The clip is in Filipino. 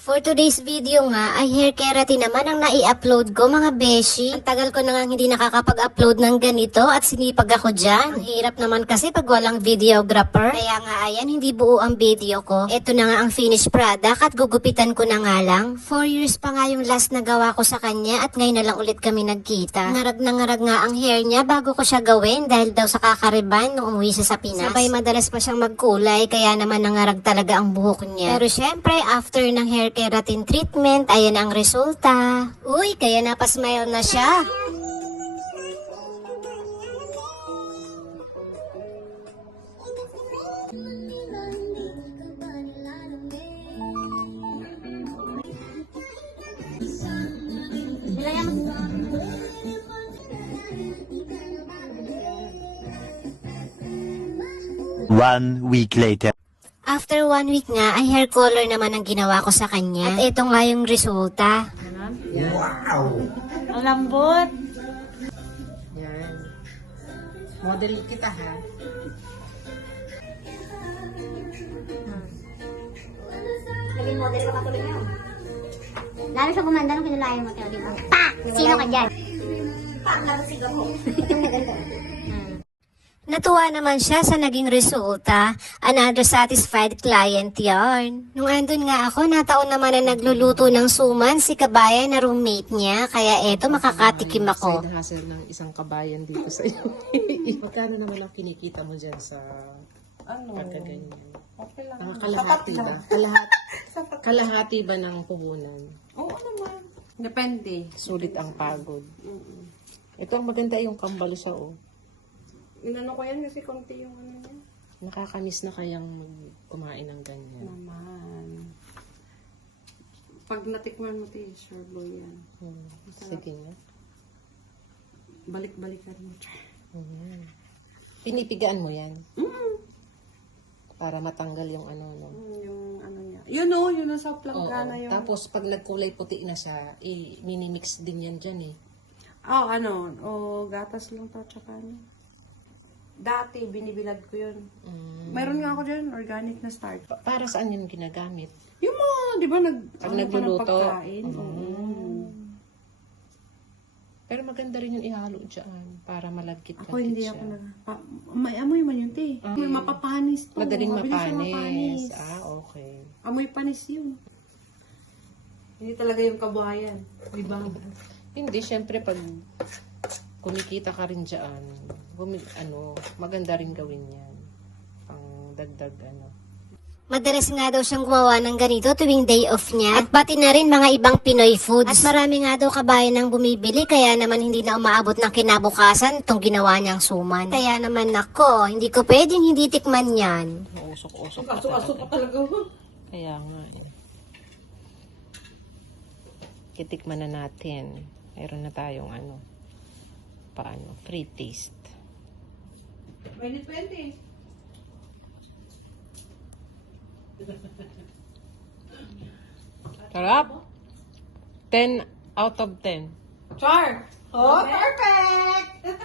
For today's video nga, ay hair keratin naman ang nai-upload ko mga beshi. Ang tagal ko na nga hindi nakakapag-upload ng ganito at sinipag ako dyan. Ang hirap naman kasi pag walang videographer. Kaya nga ayan, hindi buo ang video ko. Ito na nga ang finished product at gugupitan ko na nga lang. 4 years pa nga yung last na gawa ko sa kanya at ngayon na lang ulit kami nagkita. Ngarag na ngarag nga ang hair niya bago ko siya gawin dahil daw sa kakariban nung umuwi siya sa Pinas. Sabay madalas pa siyang magkulay kaya naman nangarag talaga ang buhok niya. Pero syempre after ng hair keratin treatment, ayan ang resulta. Uy, kaya napasmile na siya. One week later. After 1 week nga, ay hair color naman ang ginawa ko sa kanya. At ito nga yung resulta. Wow! Ang lambot. Yan. Model kita ha. Naging model ka patuloy ngayon. Lalo sa gumanda nung kinulayan mo, di ba? Pa! Sino ka dyan? Pa! Nakasigaw ko. Itong maganda. Natuwa naman siya sa naging resulta. Another satisfied client yarn. Nung andun nga ako, nataon naman na nagluluto ng suman si kabayan na roommate niya. Kaya eto, makakatikim ako. Side hustle ng isang kabayan dito sa iyo. Magkano naman ang kinikita mo dyan sa pagkaganyan? Okay lang. Kalahati ba? Kalahati ba ng puhunan? Oo naman. Depende. Sulit ang pagod. Ito ang maganda yung kambal sa Inano ko yan kasi konti yung ano niya. Nakakamiss na kayang kumain ng ganyan. Naman. Pag natikman mo ito, sure boy yan. Sige nga. Balik-balikan mo. Pinipigaan mo yan? Para matanggal yung ano, no? Yung ano niya. Yun o, sa planggana Oo. yung... Tapos pag nagkulay puti na siya, minimix din yan dyan eh. Gatas lang to, tsaka ano. Dati, binibilad ko yun. Mayroon nga ako dyan, organic na start. Para saan yun ginagamit? Yung mga, di ba, Pag nagluluto? pagkain. Pero maganda rin yung ihalo dyan para malagkit-lagkit Ako hindi siya. ako may amoy man yun, te. May mapapanis to. Madaling Mabilis siya mapanis. Okay. Amoy panis yun. Hindi talaga yung kabuhayan. Di ba? Hindi, syempre pag kumikita ka rin dyan, maganda rin gawin yan. Pang dagdag Madalas nga daw siyang gumawa ng ganito tuwing day off niya. At pati na rin mga ibang Pinoy foods. At marami nga daw kabayan ng bumibili kaya naman hindi na umaabot ng kinabukasan itong ginawa niyang suman. Kaya naman nako, hindi ko pwedeng hindi tikman yan. Mausok-usok Aso-aso pa talaga. Kaya nga eh. Kitikman na natin. Meron na tayong free taste. 2020. Sarap. 10 out of 10. Char! Oh, perfect!